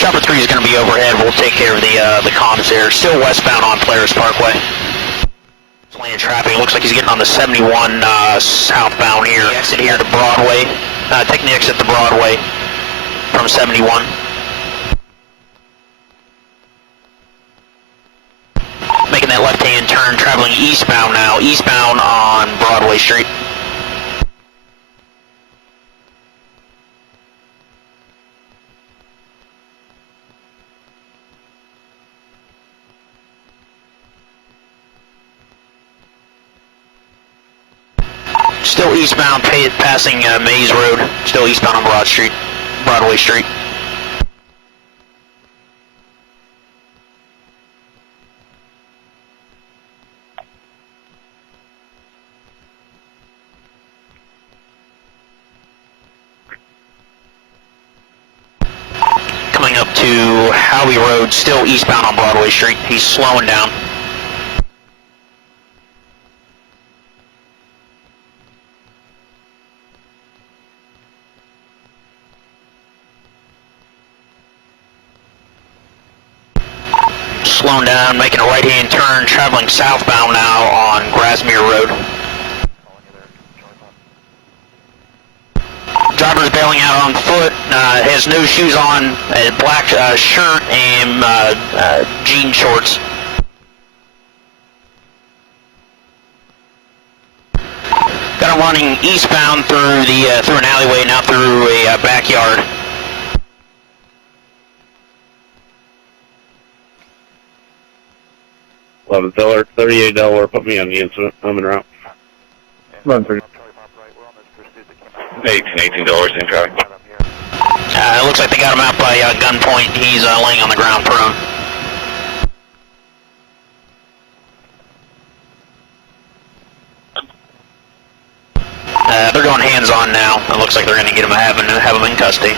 Chopper 3 is going to be overhead. We'll take care of the comms there. Still westbound on Polaris Parkway. Lane of traffic. It looks like he's getting on the 71 southbound here. Exit here to Broadway. Taking the exit to Broadway from 71. Making that left-hand turn, traveling eastbound now. Eastbound on Broadway Street. Still eastbound, passing Maze Road. Still eastbound on Broadway Street. Coming up to Howey Road, still eastbound on Broadway Street. He's slowing down. Slowing down, making a right-hand turn, traveling southbound now on Grasmere Road. Driver is bailing out on foot, has no shoes on, a black shirt and jean shorts. Got him running eastbound through an alleyway, now through a backyard. $11, 38 Delaware, put me on the incident. I'm en route. 11:30. $18, same traffic. It looks like they got him out by gunpoint. He's laying on the ground prone. They're going hands-on now. It looks like they're going to get him, have him in custody.